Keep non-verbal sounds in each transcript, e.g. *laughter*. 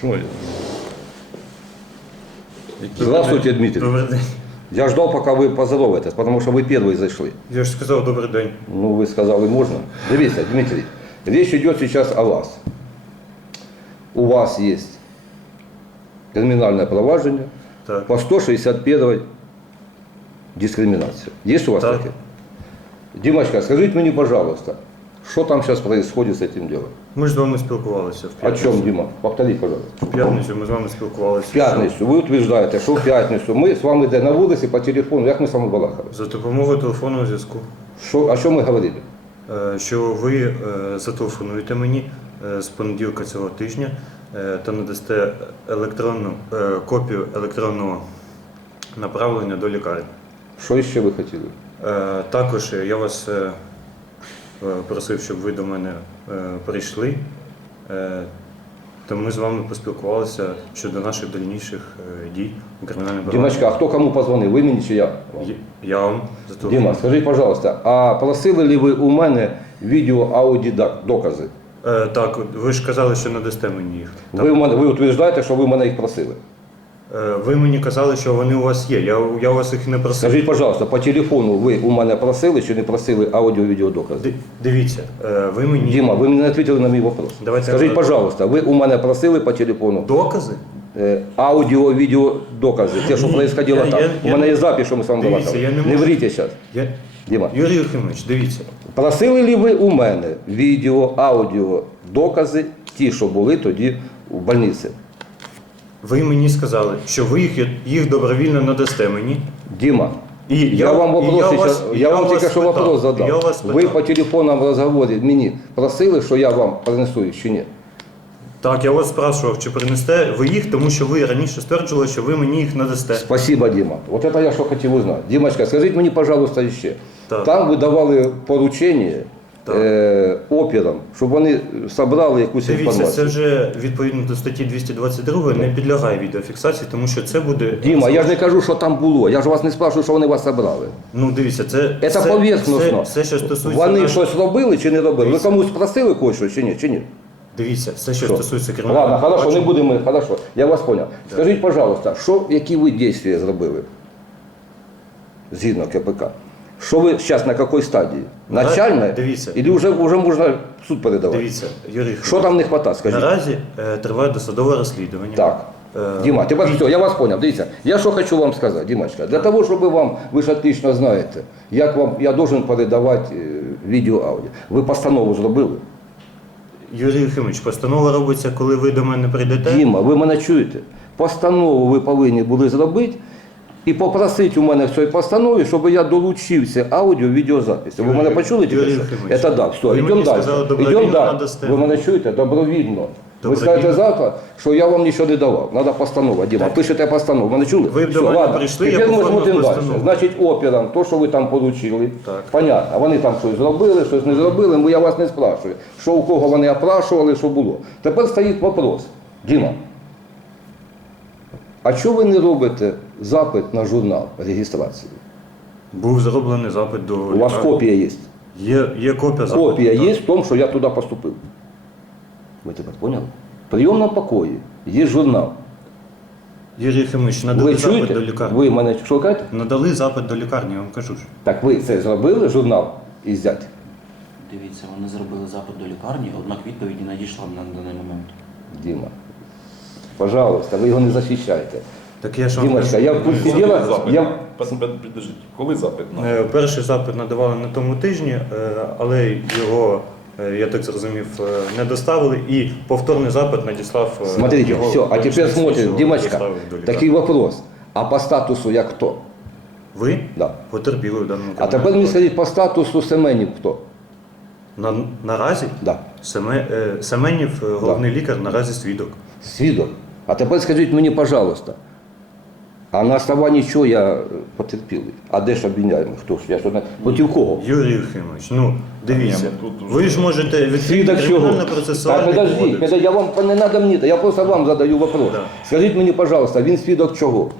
Що я? Здравствуйте, Дмитрий. Добрий день. Я ждал, пока вы поздороваетесь, потому что вы первые зашли. Я ж сказав добрий день. Ну, вы сказали, можно. Дивіться, Дмитрий, речь идет сейчас о вас. У вас есть криминальное проваджение Так. по 161 дискриминация. Есть у вас Так. такие? Димочка, скажите мне, пожалуйста, что там сейчас происходит с этим делом? Ми ж з вами спілкувалися в О п'ятницю. чем, Дима? Повтори, пожалуйста. В п'ятницю ми з вами спілкувалися. В п'ятницю, ви утверждаєте, що в п'ятницю ми з вами йде на вулиці по телефону, як ми з вами балакали. За допомогою телефонного зв'язку. Що, а що ми говорили? Е, Що ви е, зателефонуєте мені е, з понеділка цього тижня е, та надасте електронну е, копію електронного направлення до лікарні. Що ще ви хотіли? Е, Також я вас е, просив, щоб ви до мене е, прийшли. Е, Та ми з вами поспілкувалися щодо наших дальніших е, дій у кримінальному провадженні. Дімочка, а хто кому позвонив? Ви мені чи я? Я- вам зателефонував. Діма, скажіть, пожалуйста, а просили ли ви у мене відео аудіо докази? Е, Так, ви ж казали, що надасте мені їх. Ви, у мене, ви утверждаєте, що ви мене їх просили. Е, Ви мені казали, що вони у вас є. Я, я у вас їх не просив. Скажіть, пожалуйста, по телефону ви у мене просили чи не просили аудіо-відео докази? Дивіться, е, ви мені Діма, ви мені не відповіли на мій вопрос. Давайте Скажіть, я- пожалуйста, ви у мене просили по телефону докази? е, аудіо-відео докази, те, що происходило там. я- У мене є запис, що ми з вами Дивіться, я не Не вріть зараз. Я... Діма. Юрій Єфимович, дивіться. Просили ли ви у мене відео, аудіо, докази, ті, що були тоді в больниці? Ви мені сказали, що ви їх, їх добровільно надасте мені. Дима, І я, я- вам вопрос і я сейчас, вас- я, я вам вас тільки що вопрос задав. я вас ви по телефонному розговорі мені просили, що я вам принесу їх чи ні? Так, я вас спрашував, чи принесте ви їх, тому що ви раніше стверджували, що ви мені їх надасте. Спасибо, Дима. Вот это я що хотів узнати. Дімочка, скажіть мені, пожалуйста, ще. Так. Там ви давали поручення. Е, операм, щоб вони собрали якусь Дивіться, це вже відповідно до статті 222 не підлягає відеофіксації, тому що це буде. Дима, я ж не кажу, що там було. Я ж вас не спрашиваю, що вони вас собрали. Ну дивіться, це, Це це, поверхносно. Все, все, що стосується Вони наших- щось робили чи не робили? Ви Дивіться. комусь просили кое-що чи ні? Чи ні? Дивіться, все, що Що? стосується кримінального Ладно, хорошо, не провадження. будемо. Хорошо, я вас понял. Скажіть, пожалуйста, що, які ви дії зробили згідно КПК? Що ви зараз на якій стадії? Начальне? дивіться. Или вже, вже можна в суд передавати? Дивіться, Юрій, Що там не вистачає, скажіть? наразі е, триває досудове розслідування. Так. Е, Дима, тепер все, я вас понял. Дивіться, я що хочу вам сказати, Дімочка, для того, щоб вам, ви ж отлично знаєте, як вам, я должен передавати е, відео аудіо. Ви постанову зробили? Юрій Єфимович, постанова робиться, коли ви до мене прийдете. Діма, ви мене чуєте? Постанову ви повинні були зробити і попросити у мене в цій постанові, щоб я долучився аудіо, відеозаписі. Ви мене почули тільки що? Це так, все, йдемо далі. Йдемо далі. Ви мене чуєте? Добровільно. Ви скажете завтра, що я вам нічого не давав. Треба постанова. Діма, пишете постанову. Мене чули? Ви Все, ладно. прийшли, Тепер ми смотримо далі. Значить, операм, то, що ви там отримали, понятно. Вони там щось зробили, щось не зробили, бо я вас не спрашую. Що у кого вони опрашували, що було. Тепер стоїть вопрос. Діма, а чого ви не робите запит на журнал реєстрації? Був зроблений запит до У вас копія є. Є, є копія запиту. Копія є в тому, що я туди поступив. Ви тепер поняли? В прийомному покої є журнал. Юрій Єфимович, надали Ви запит чуєте? до лікарні. Ви мене кажете? Надали запит до лікарні, я вам кажу ж. Так ви це зробили журнал і зять? Дивіться, вони зробили запит до лікарні, однак відповіді надійшла на даний момент. Діма. Пожалуйста, ви його не захищаєте. Так я ж вам Дімочка, кажу. я в курсі Коли діла. запит? Я... Пос- Підождіть, коли запит? на- Е, Перший запит надавали на тому тижні, е, але його, е, я так зрозумів, е, не доставили і повторний запит надіслав. е, Смотрите, його все, а помічник смотрим, слідчого, доставив до лікарні. такий вопрос. А по статусу як хто? Ви Да. потерпіли в даному А тепер мені скажіть, по статусу Семенів хто? На, наразі Да. Семе, е, Семенів, е, головний лікар, наразі свідок. Свідок. А тепер скажіть мені, пожалуйста, а на основанні чого я потерпілий? А де ж обвиняємо? Хто ж? Я що не... Проти кого? Юрій Єфимович, ну дивіться, ви ж можете відкрити Свідок чого? кримінально Так, процесуальний подождіть, кодекс. я вам не надо мені, я просто вам задаю вопрос. Да. Скажіть мені, пожалуйста, він свідок чого?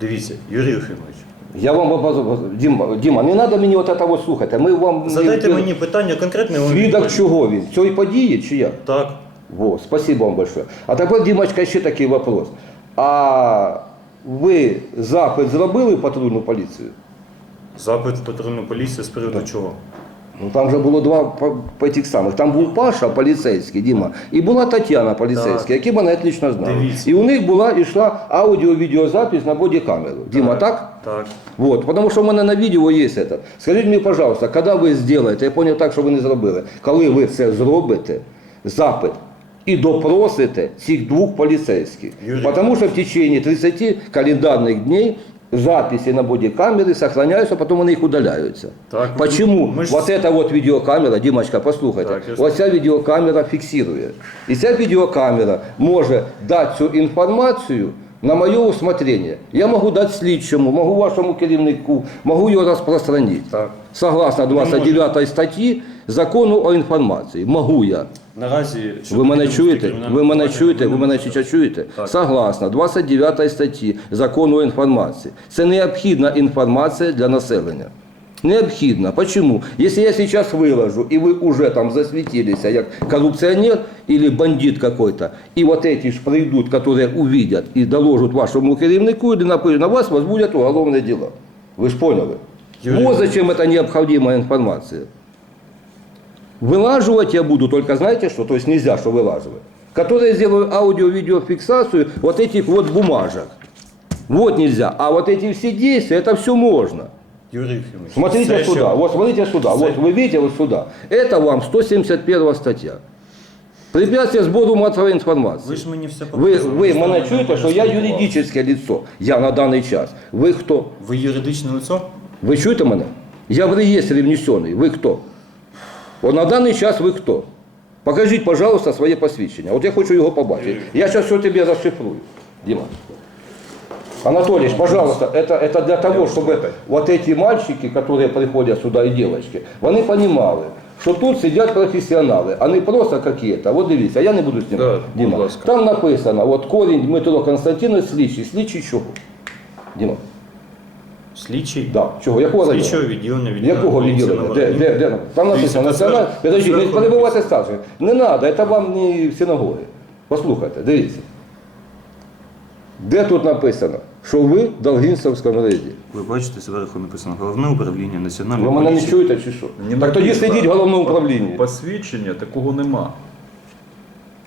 Дивіться, Юрій Єфимович, Я вам вопрос- Діма, Діма, не треба мені от этого слухати. Ми вам задайте ми- мені питання конкретне. я вам свідок відповім. чого він? Цієї події чи як? Так. Вот, спасибо вам большое. А тепер, Дімочка, ще такий вопрос. А ви запит зробили в патрульну поліцію? Запит в патрульну поліцію з приводу чого? Ну там же було два по, по тих самих. Там був Паша поліцейський, Діма, і була Тетяна поліцейська, які мене отлично знали. Дивіться. І у них була йшла аудіо-відеозапис на бодікамеру. Діма, так? Так. Вот, потому що в мене на відео є це. Скажіть мені, пожалуйста, коли ви зробите, я зрозумів так, що ви не зробили, коли ви це зробите, запит, І допросите цих двох поліцейських. Юрій. Потому що в течение 30 календарних днів записи на бодікамери сохраняються, потім вони їх удаляються. Так, Почему? ми ж- Вот эта вот відеокамера, Дімочка, послухайте, Так, я ж- ось ця відеокамера фіксує. І ця відеокамера може дати цю інформацію на моє усмотрення. Я можу дати слідчому, можу вашому керівнику, можу його розпространити. Так. Согласно 29 статті закону о інформації. Могу я. Наразі щоб Ви мене відомості чуєте? кримінального Ви мене провадження чуєте? не Ви мене написано. зараз чуєте? Так. Согласно 29 статті закону о інформації. Це необхідна інформація для населення. Необхідно. Почему? Если я сейчас выложу, и вы уже там засветились, як коррупционер или бандит какой-то, и вот эти ж придут, которые увидят и доложат вашему керівнику, или напишут, на вас возбудят уголовные дела. Вы ж поняли? Юрий вот зачем это необходимая информация. Вылаживать я буду только, знаете что, то есть нельзя, что вылаживать. Которые сделаю аудио-видеофиксацию вот этих вот бумажек. Вот нельзя. А вот эти все действия, это все можно. Юрій Єфимович, Смотрите все, сюда, що- вот смотрите сюда, Все. вот вы видите вот сюда. Это вам 171 статья. Препятствие сбору массовой информации. Ви ж мені все Ви, показували, ви що мене ви чуєте, що я спілкувалися. юридичне лицо. Я на даний час. Ви хто? Ви юридичне лицо? Ви чуєте мене? Я в реєстрі внесений. Ви хто? От на даний час ви хто? Покажіть, пожалуйста, своє посвідчення. От я хочу його побачити. Я зараз все тебе розшифрую. Дима. Анатолійович, пожалуйста, это, это для того, чтобы вот эти мальчики, которые приходят сюда и девочки, вони понимали, що тут сидять професіонали, а не просто какие-то. Вот дивіться, я не буду з ним. Да, будь Дима, ласка. там написано, от корінь Дмитро Константинович слідчий. Слідчий чого? Дима, Слідчий? да, чого? Якого? Слідчого відділення відділення Якого відділення? Де, де, де? Там написано національне. Подожди, не написано. старших. Не треба, це вам не синагоги. Послухайте, дивіться. Де тут написано, що ви в Долгінцевському рейді? Ви бачите, зверху написано головне управління національної Ви мене не чуєте чи що? Ні, Так тоді написано. сидіть в головному управлінні. Посвідчення такого нема.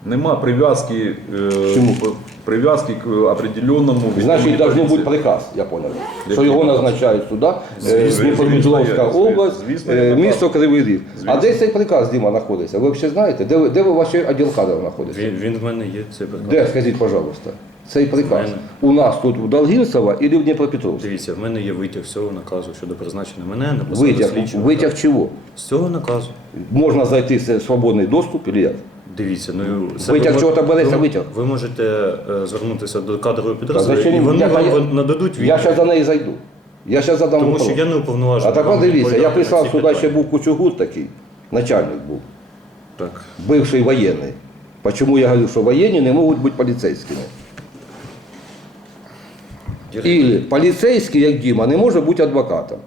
Нема прив'язки, е, Чому? прив'язки к определенному Значить, поліції. бути приказ, я понял. Що його назначають сюди, Звісно, Дніпропетровська область, звісно, е, місто. Кривий Ріг. А де цей приказ, Діма, знаходиться? Ви взагалі знаєте? Де, ви- де ви ваші відділ кадрів знаходиться? Він, він в мене є, цей приказ. Де, скажіть, пожалуйста, цей приказ? мене. У нас тут в Долгінцево і в Дніпропетровську? Дивіться, в мене є витяг з цього наказу щодо призначення мене на посаду Витяг, слідчого. витяг чого? З цього наказу. Можна зайти в свободний доступ чи як? Дивіться, ну це Витяг ви, чого-то береться, ви, витяг? Ви можете е, звернутися до кадрової підрозділу, зачем і їм? вони Я- вам я- вон- нададуть Я відповідь. зараз за неї зайду. Я зараз задам Тому вопрос. що я не уповноважений. А вам дивіться, я відповідати на прислав ці сюди питання. ще був Кучугур такий, начальник був, Так. бивший воєнний. Почему я говорю, що воєнні не можуть бути поліцейськими? Или полицейский, як Дима, не може бути адвокатом.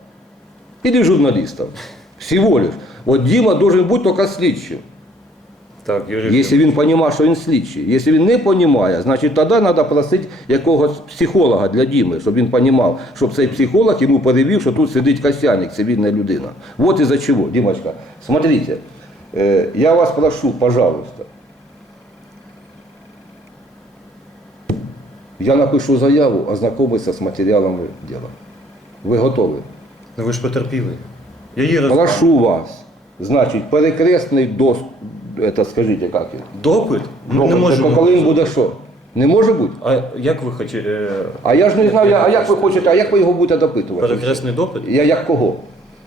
Или журналистом. Всего лишь. Вот Дима должен бути только слідчим. Так, Якщо він розуміє, що він слідчий. Якщо він не розуміє, значить тоді треба просити якогось психолога для Діми, щоб він розумів, щоб цей психолог йому перевів, що тут сидить Костяник, цивільна людина. Вот із-за чого, Дімочка. Смотрите, е, я вас прошу, пожалуйста. Я напишу заяву, ознакомитися з матеріалами діла. Ви готові? Ну ви ж потерпіли. Я її. Прошу вас. Значить, перекресний доступ, це скажіть, як він? Допит? Ну, не Ну, можемо. коли він буде що? Не може бути? А як ви хочете? А я ж не знаю, я- а як ви хочете, а як ви його будете допитувати? Перекресний допит? Я як кого?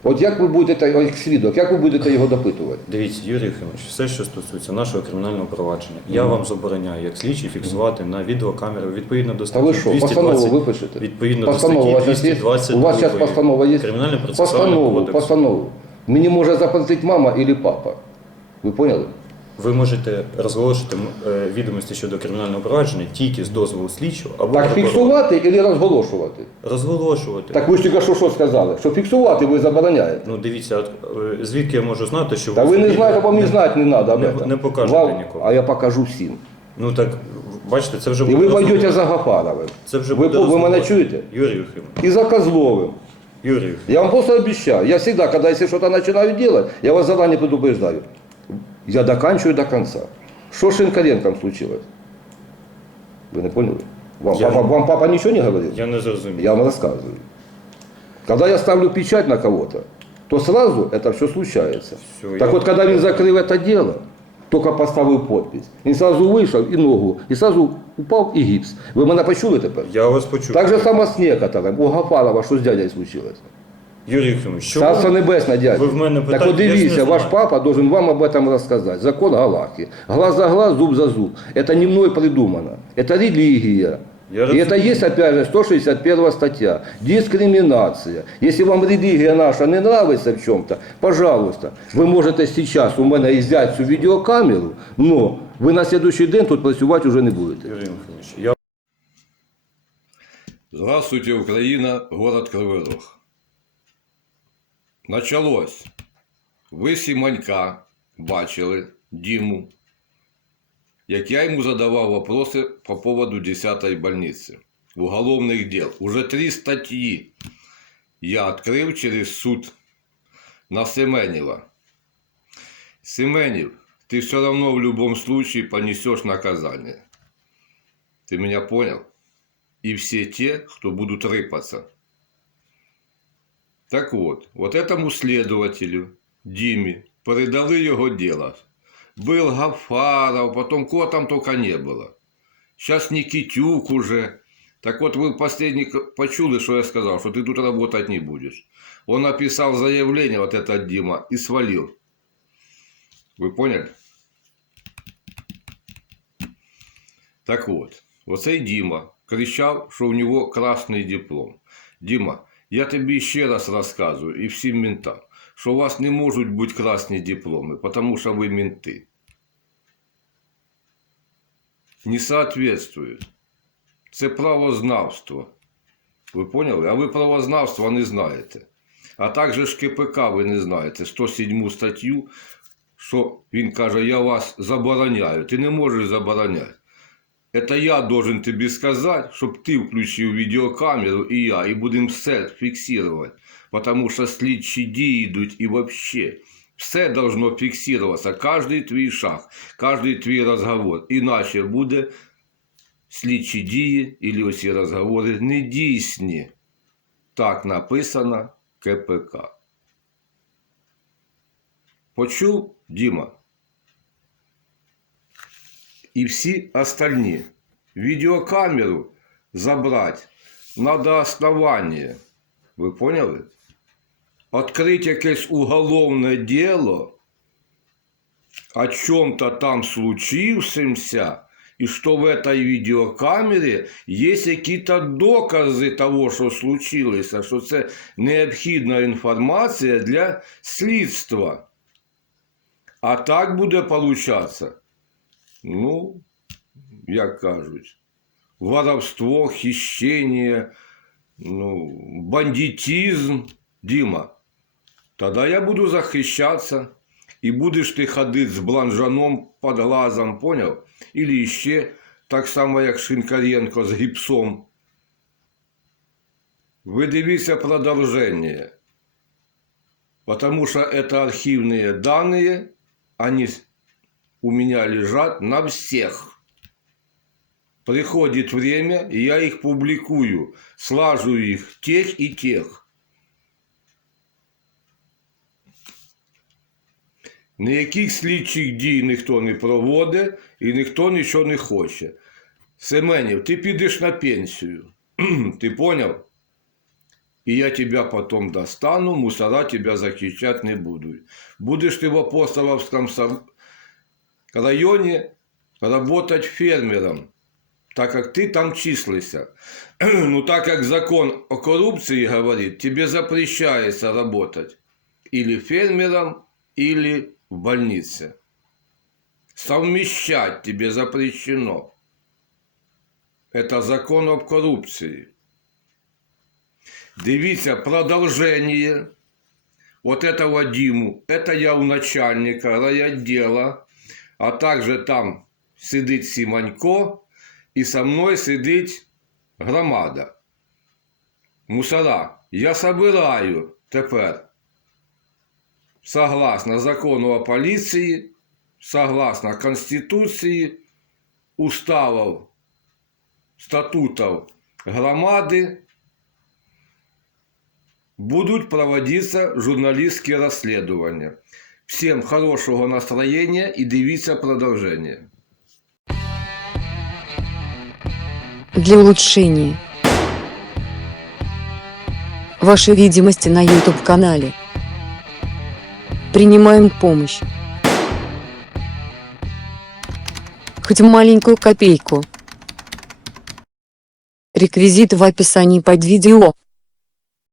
От як ви будете, о, як свідок, як ви будете його допитувати? Дивіться, Юрій Єфимович, все, що стосується нашого кримінального провадження, я вам забороняю як слідчий фіксувати на відеокамеру відповідно до Та ви статті що, постанову випишете? відповідно Постанову у до вас статті є? 220 У вас зараз постанова є? Кримінального процесуального Постанову, кодексу. постанову. Мені може заплатити мама або папа. Ви поняли? Ви можете розголошувати е, відомості щодо кримінального провадження тільки з дозволу слідчого або Так прокурора. фіксувати і розголошувати? розголошувати. Так ви ж тільки що, що сказали? Що фіксувати ви забороняєте? Ну дивіться, от, е, звідки я можу знати, що Та ви не знаєте, вам і знати не треба. не- не покажете нікому. А я покажу всім. Ну так бачите, це вже буде. І ви пойдете за Гафаровим. Це вже ви, буде по- ви мене чуєте? Юрій Євгенович. И за Козловым. Юрій Я вам просто обещаю. Я всегда, когда если что-то начинаю делать, я вас заранее предупреждаю. Я доканчиваю до конца. Что с Шинкаренком случилось? Вы не поняли? Вам, Я- папа, вам папа ничего не говорил? Я не зрозумів. Я вам рассказываю. Когда я ставлю печать на кого-то, то сразу это все случается. Всё, так я- вот, когда он закрыл это дело, только поставил подпись, он сразу вышел и ногу, и сразу упал и гипс. Вы меня почули теперь? Я вас почув. Так же само с некоторым. У Гафарова, що з дядей случилось? Юрій Євгенович, що Царство ви- небесне, дядя. ви в мене так питаєте, от я ж не дивіться, ваш знаю. папа должен вам об этом рассказать. Закон Галахи. Глаз за глаз, зуб за зуб. Это не мной придумано. Это религия. Я И это разумею. есть, опять же, 161 статья. Дискриминация. Если вам религия наша не нравится в чем-то, пожалуйста, вы можете сейчас у мене взять цю відеокамеру, но ви на следующий день тут працювати вже не будете. Юрій Євгенович, я Здравствуйте, Украина, город Кривий Рог. Началось. Ви Сіманька бачили Діму, як я йому задавав вопроси по поводу 10-ї больниці, уголовних дел. Уже три статьи я открыл через суд на Семенева. Семенев, ты все равно в любом случае понесешь наказание. Ты меня понял? и все те, кто будут рыпаться. Так вот, вот этому следователю, Диме, передали його дело. Был Гафаров, потом кого там только не было. Сейчас Никитюк уже. Так вот, вы последний почули, что я сказал, что ты тут работать не будешь. Он написал заявление, вот этот Дима, и свалил. Вы поняли? Так от, оцей Діма кричав, що у нього красний диплом. Діма, я тобі ще раз розказую і всім ментам, що у вас не можуть бути красні дипломи, тому що ви менти. Не соответствують. Це правознавство. Ви поняли? А ви правознавства не знаєте. А також ж КПК ви не знаєте. 107 статтю, що він каже, я вас забороняю. Ти не можеш забороняти. Это я должен тебе сказать, щоб ти включив відеокамеру і я, і будемо все фіксувати. Потому що слідчі дії йдуть і вообще. Все должно фіксуватися, кожний твій шаг, кожний твій розговор. Іначе буде слідчі дії і оці розговори недійсні. Так написано КПК. Почув, Діма? и все остальные. Видеокамеру забрать надо основание. Вы поняли? Открыть якесь уголовное дело о чем-то там случившемся, и что в этой видеокамере есть какие-то доказы того, що случилося, що це необхідна інформація для слідства. А так буде получатися. Ну, як кажуть, воровство, хищення, ну, бандитизм. Діма, тоді я буду захищатися, і будеш ти ходити з бланжаном під глазом, поняв? Или ще так само, як Шинкаренко з гіпсом. Ви дивіться продовження. Потому что это архивные данные, они у меня лежат на всех. Приходит время, и я их публикую, слажу их тех и тех. Ніяких слідчих дій ніхто не проводить і ніхто нічого не хоче. Семенів, ти підеш на пенсію. *clears throat* ти поняв? И я тебя потом достану, мусора тебя захищать не будут. Будешь ты в апостоловском сор- районе работать фермером, так как ты там числишься. *clears throat* ну, так как закон о коррупции говорит, тебе запрещается работать или фермером, или в больнице. Совмещать тебе запрещено. Это закон об коррупции. Дивіться продолжение вот этого Диму. Это я у начальника райотдела, а также там сидить Сіманько і со мною сидить громада. Мусора, я собираю тепер, согласно закону о поліції, согласно Конституції, уставов, статутов громади, будут проводиться журналистские расследования. Всем хорошего настроения и дивіться продолжение. для улучшения вашей видимости на YouTube-канале. Принимаем помощь. Хоть маленькую копейку. Реквизиты в описании под видео.